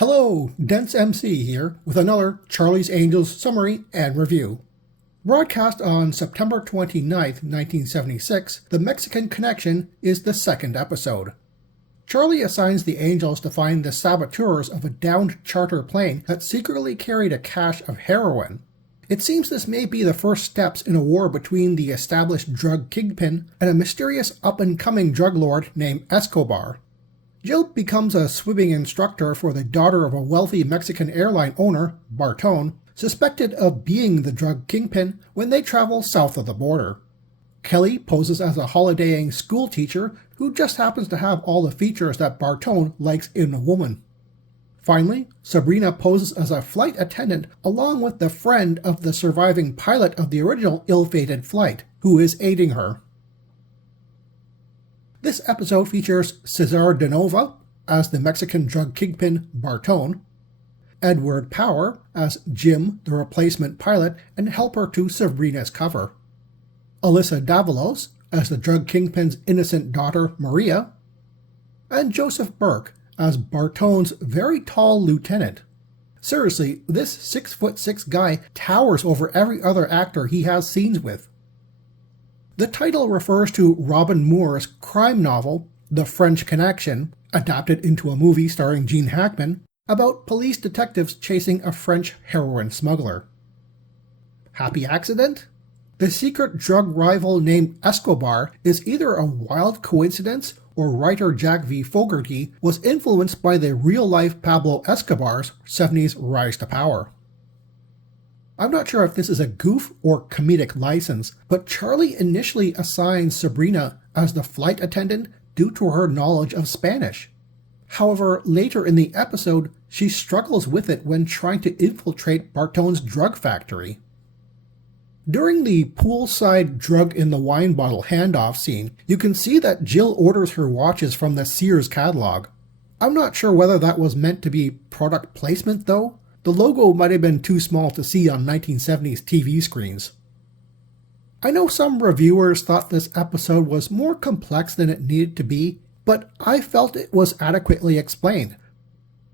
Hello, Dense MC here with another Charlie's Angels summary and review. Broadcast on September 29th, 1976, The Mexican Connection is the second episode. Charlie assigns the Angels to find the saboteurs of a downed charter plane that secretly carried a cache of heroin. It seems this may be the first steps in a war between the established drug kingpin and a mysterious up-and-coming drug lord named Escobar. Jill becomes a swimming instructor for the daughter of a wealthy Mexican airline owner, Bartone, suspected of being the drug kingpin when they travel south of the border. Kelly poses as a holidaying school teacher who just happens to have all the features that Bartone likes in a woman. Finally, Sabrina poses as a flight attendant along with the friend of the surviving pilot of the original ill-fated flight, who is aiding her. This episode features Cesar de Nova as the Mexican drug kingpin Bartone, Edward Power as Jim, the replacement pilot and helper to Sabrina's cover, Alyssa Davalos as the drug kingpin's innocent daughter Maria, and Joseph Burke as Bartone's very tall lieutenant. Seriously, this 6'6" guy towers over every other actor he has scenes with. The title refers to Robin Moore's crime novel, The French Connection, adapted into a movie starring Gene Hackman, about police detectives chasing a French heroin smuggler. Happy accident? The secret drug rival named Escobar is either a wild coincidence or writer Jack V. Fogarty was influenced by the real-life Pablo Escobar's 70s rise to power. I'm not sure if this is a goof or comedic license, but Charlie initially assigns Sabrina as the flight attendant due to her knowledge of Spanish. However, later in the episode, she struggles with it when trying to infiltrate Bartone's drug factory. During the poolside drug in the wine bottle handoff scene, you can see that Jill orders her watches from the Sears catalog. I'm not sure whether that was meant to be product placement though. The logo might have been too small to see on 1970s TV screens. I know some reviewers thought this episode was more complex than it needed to be, but I felt it was adequately explained.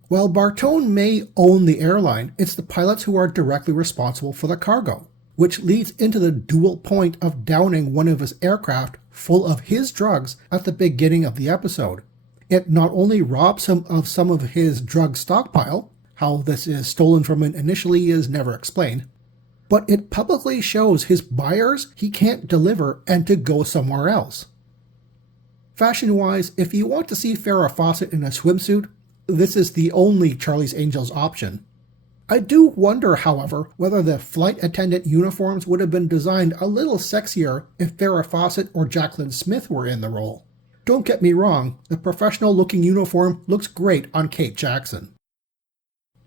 While Bartone may own the airline, it's the pilots who are directly responsible for the cargo, which leads into the dual point of downing one of his aircraft full of his drugs at the beginning of the episode. It not only robs him of some of his drug stockpile, how this is stolen from him initially is never explained, but it publicly shows his buyers he can't deliver and to go somewhere else. Fashion-wise, if you want to see Farrah Fawcett in a swimsuit, this is the only Charlie's Angels option. I do wonder, however, whether the flight attendant uniforms would have been designed a little sexier if Farrah Fawcett or Jaclyn Smith were in the role. Don't get me wrong, the professional-looking uniform looks great on Kate Jackson.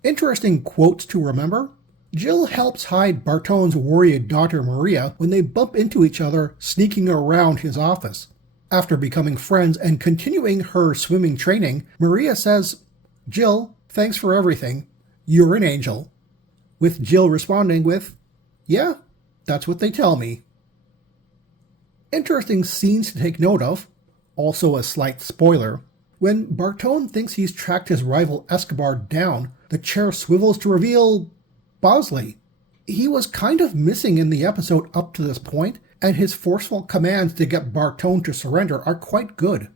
Interesting quotes to remember. Jill helps hide Bartone's worried daughter Maria when they bump into each other sneaking around his office. After becoming friends and continuing her swimming training, Maria says, "Jill, thanks for everything. You're an angel." With Jill responding with, "Yeah, that's what they tell me." Interesting scenes to take note of. Also a slight spoiler. When Bartone thinks he's tracked his rival Escobar down, the chair swivels to reveal Bosley. He was kind of missing in the episode up to this point, and his forceful commands to get Bartone to surrender are quite good.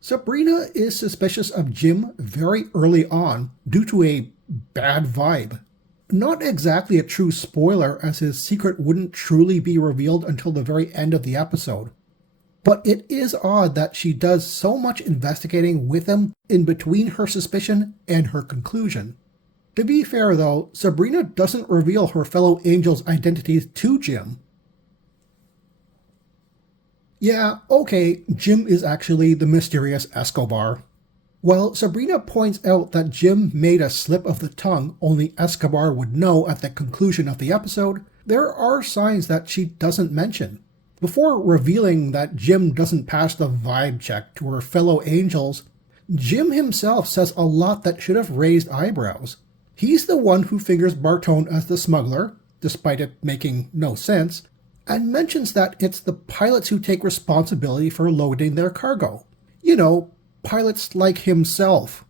Sabrina is suspicious of Jim very early on due to a bad vibe. Not exactly a true spoiler, as his secret wouldn't truly be revealed until the very end of the episode. But it is odd that she does so much investigating with him in between her suspicion and her conclusion. To be fair though, Sabrina doesn't reveal her fellow angels' identities to Jim. Yeah, okay, Jim is actually the mysterious Escobar. While Sabrina points out that Jim made a slip of the tongue only Escobar would know at the conclusion of the episode, there are signs that she doesn't mention. Before revealing that Jim doesn't pass the vibe check to her fellow angels, Jim himself says a lot that should have raised eyebrows. He's the one who figures Bartone as the smuggler, despite it making no sense, and mentions that it's the pilots who take responsibility for loading their cargo. You know, pilots like himself.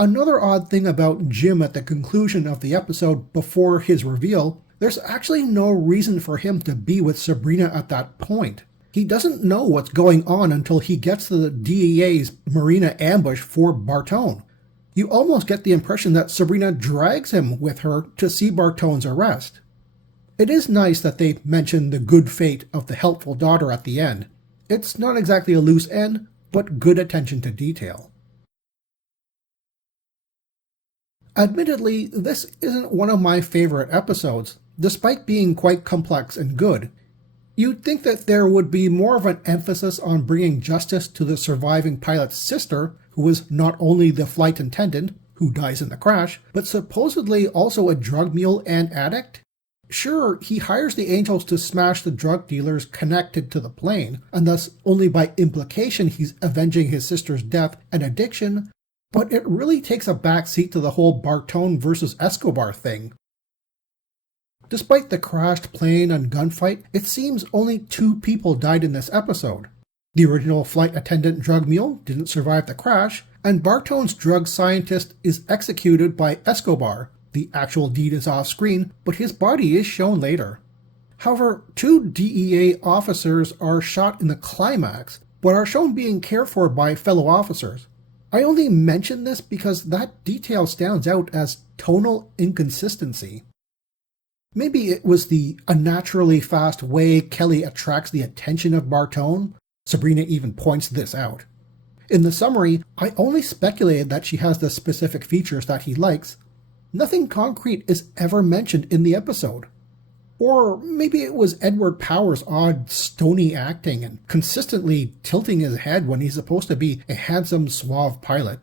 Another odd thing about Jim at the conclusion of the episode before his reveal, there's actually no reason for him to be with Sabrina at that point. He doesn't know what's going on until he gets to the DEA's marina ambush for Bartone. You almost get the impression that Sabrina drags him with her to see Bartone's arrest. It is nice that they mention the good fate of the helpful daughter at the end. It's not exactly a loose end, but good attention to detail. Admittedly, this isn't one of my favorite episodes, despite being quite complex and good. You'd think that there would be more of an emphasis on bringing justice to the surviving pilot's sister, who is not only the flight attendant, who dies in the crash, but supposedly also a drug mule and addict. Sure, he hires the Angels to smash the drug dealers connected to the plane, and thus only by implication he's avenging his sister's death and addiction, but it really takes a backseat to the whole Bartone versus Escobar thing. Despite the crashed plane and gunfight, it seems only 2 people died in this episode. The original flight attendant drug mule didn't survive the crash, and Bartone's drug scientist is executed by Escobar. The actual deed is off screen, but his body is shown later. However, 2 DEA officers are shot in the climax, but are shown being cared for by fellow officers. I only mention this because that detail stands out as tonal inconsistency. Maybe it was the unnaturally fast way Kelly attracts the attention of Bartone. Sabrina even points this out. In the summary, I only speculated that she has the specific features that he likes. Nothing concrete is ever mentioned in the episode. Or maybe it was Edward Power's odd stony acting and consistently tilting his head when he's supposed to be a handsome, suave pilot.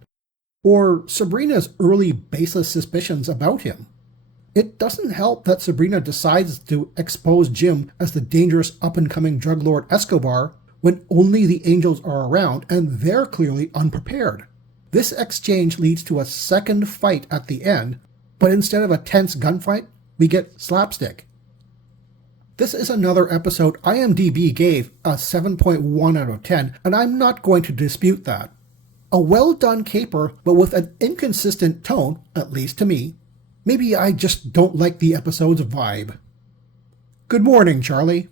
Or Sabrina's early baseless suspicions about him. It doesn't help that Sabrina decides to expose Jim as the dangerous up-and-coming drug lord Escobar when only the Angels are around and they're clearly unprepared. This exchange leads to a second fight at the end, but instead of a tense gunfight, we get slapstick. This is another episode IMDb gave a 7.1 out of 10, and I'm not going to dispute that. A well-done caper, but with an inconsistent tone, at least to me. Maybe I just don't like the episode's vibe. Good morning, Charlie.